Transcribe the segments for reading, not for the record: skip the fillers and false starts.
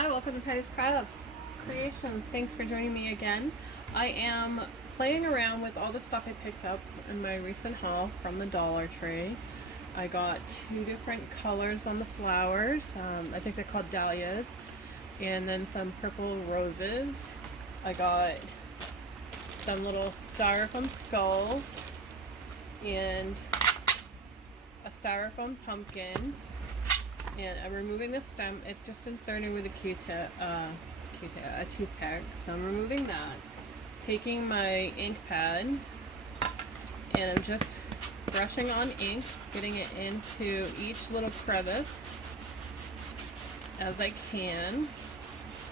Hi, welcome to Patty's Crafts Creations. Thanks for joining me again. I am playing around with all the stuff I picked up in my recent haul from the Dollar Tree. I got two different colors on the flowers. I think they're called dahlias. And then some purple roses. I got some little styrofoam skulls and a styrofoam pumpkin. And I'm removing the stem. It's just inserted with a Q-tip, a toothpick. So I'm removing that. Taking my ink pad, and I'm just brushing on ink, getting it into each little crevice as I can.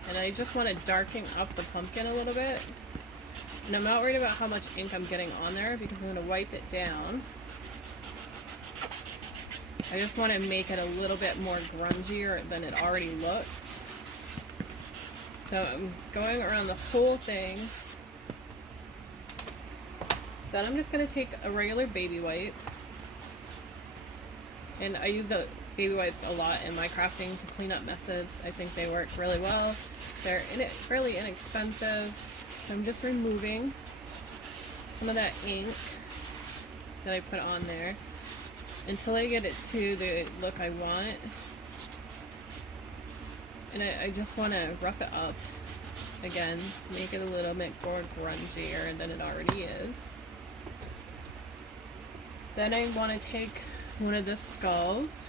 And I just want to darken up the pumpkin a little bit. And I'm not worried about how much ink I'm getting on there because I'm going to wipe it down. I just want to make it a little bit more grungier than it already looks. So I'm going around the whole thing. Then I'm just going to take a regular baby wipe. And I use the baby wipes a lot in my crafting to clean up messes. I think they work really well. They're fairly inexpensive. So I'm just removing some of that ink that I put on there until I get it to the look I want. And I just want to rough it up again, make it a little bit more grungier than it already is. Then I want to take one of the skulls,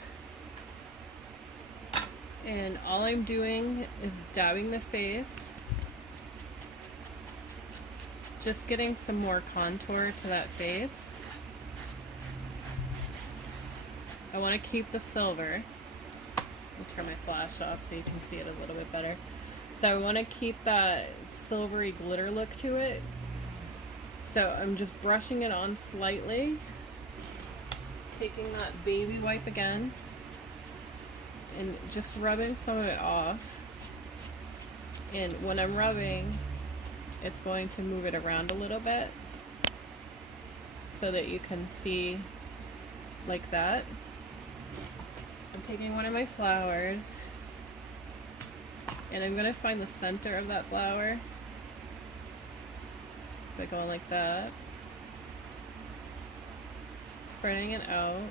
and all I'm doing is dabbing the face, just getting some more contour to that face. I want to keep the silver. Let me turn my flash off so you can see it a little bit better. So I want to keep that silvery glitter look to it. So I'm just brushing it on slightly, taking that baby wipe again, and just rubbing some of it off. And when I'm rubbing, it's going to move it around a little bit so that you can see like that. I'm taking one of my flowers, and I'm going to find the center of that flower by going like that, spreading it out.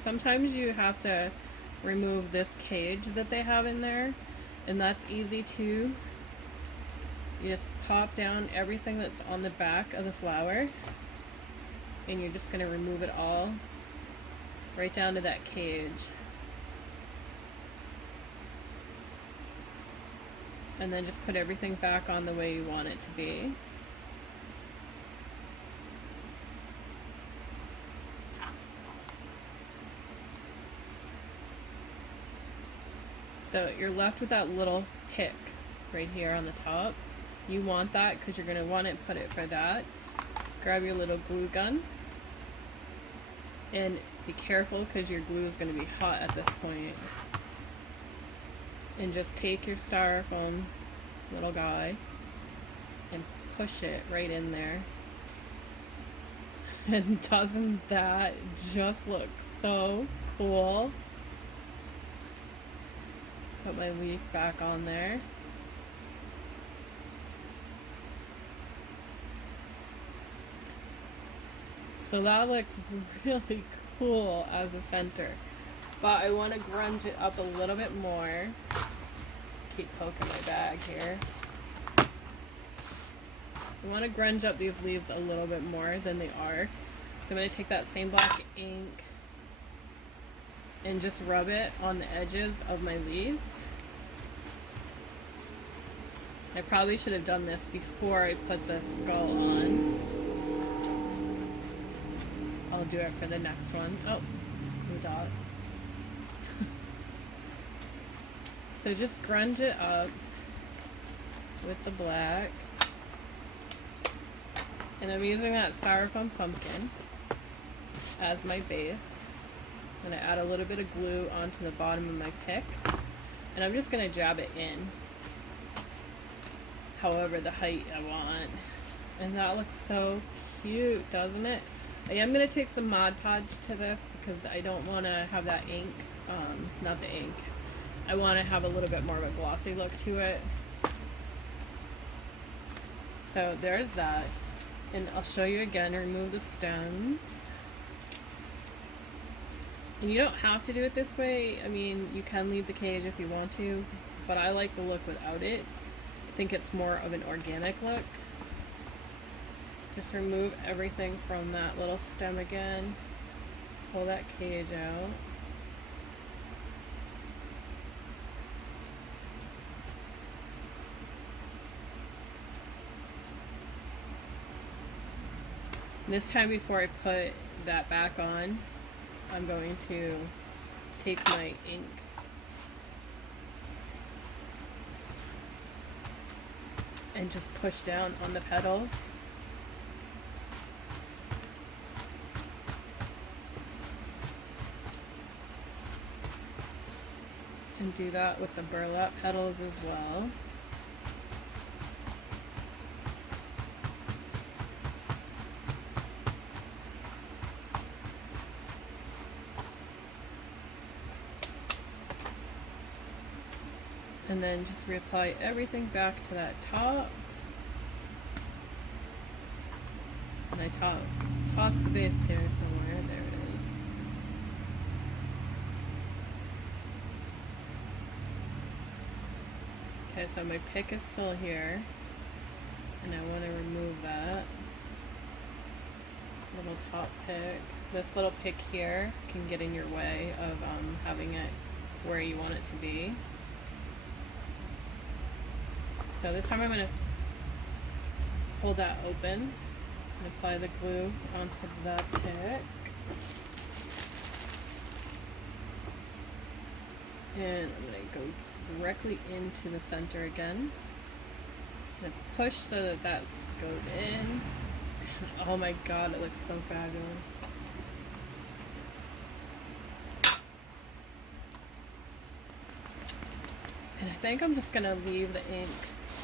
Sometimes you have to remove this cage that they have in there, and that's easy too. You just pop down everything that's on the back of the flower, and you're just going to remove it all right down to that cage. And then just put everything back on the way you want it to be. So you're left with that little pick right here on the top. You want that because you're going to want to put it for that. Grab your little glue gun. And be careful because your glue is going to be hot at this point. And just take your styrofoam little guy and push it right in there. And doesn't that just look so cool? Put my leaf back on there. So that looks really cool as a center. But I want to grunge it up a little bit more. Keep poking my bag here. I want to grunge up these leaves a little bit more than they are. So I'm going to take that same black ink and just rub it on the edges of my leaves. I probably should have done this before I put the skull on. I'll do it for the next one. Oh, new dot. So just grunge it up with the black. And I'm using that styrofoam pumpkin as my base. I'm going to add a little bit of glue onto the bottom of my pick. And I'm just going to jab it in however the height I want. And that looks so cute, doesn't it? I am going to take some Mod Podge to this because I don't want to have that ink, not the ink, I want to have a little bit more of a glossy look to it. So there's that. And I'll show you again, remove the stems. And you don't have to do it this way. I mean, you can leave the cage if you want to, but I like the look without it. I think it's more of an organic look. Just remove everything from that little stem again. Pull that cage out. This time before I put that back on, I'm going to take my ink and just push down on the petals. And do that with the burlap petals as well. And then just reapply everything back to that top. And I toss the base here somewhere. There it is. Okay, so my pick is still here. And I want to remove that little top pick. This little pick here can get in your way of having it where you want it to be. So this time I'm going to pull that open and apply the glue onto that pick. And I'm going to go directly into the center again. And push so that that goes in. Oh my god, it looks so fabulous. And I think I'm just going to leave the ink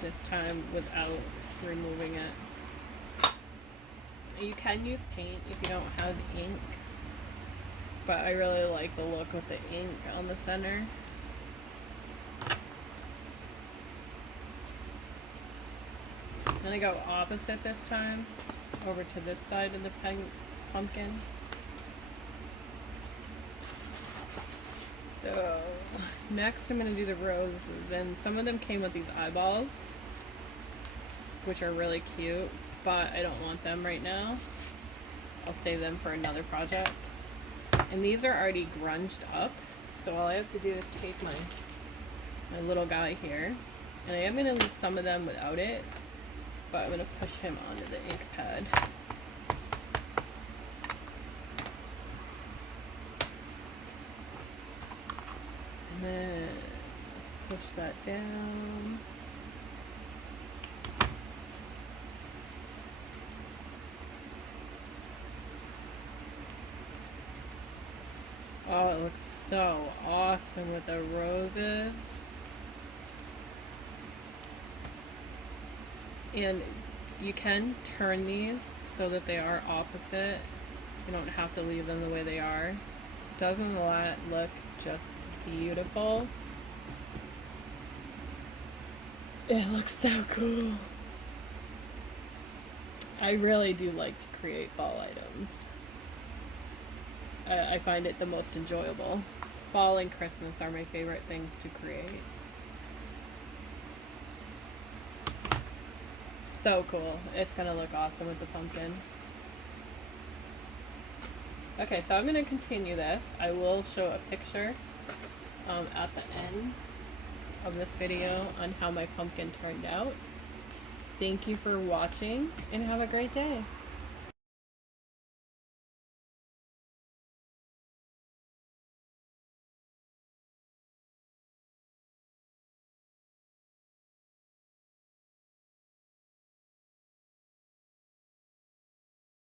this time without removing it. You can use paint if you don't have ink, but I really like the look with the ink on the center. Then I go opposite this time, over to this side of the pumpkin. So next I'm going to do the roses, and some of them came with these eyeballs, which are really cute, but I don't want them right now. I'll save them for another project. And these are already grunged up, so all I have to do is take my little guy here, and I am going to leave some of them without it, but I'm going to push him onto the ink pad. And then let's push that down. Oh, it looks so awesome with the roses. And you can turn these so that they are opposite. You don't have to leave them the way they are. Doesn't that look just beautiful? It looks so cool. I really do like to create fall items. I find it the most enjoyable. Fall and Christmas are my favorite things to create. So cool. It's gonna look awesome with the pumpkin. Okay, so I'm gonna continue this. I will show a picture at the end of this video on how my pumpkin turned out. Thank you for watching and have a great day.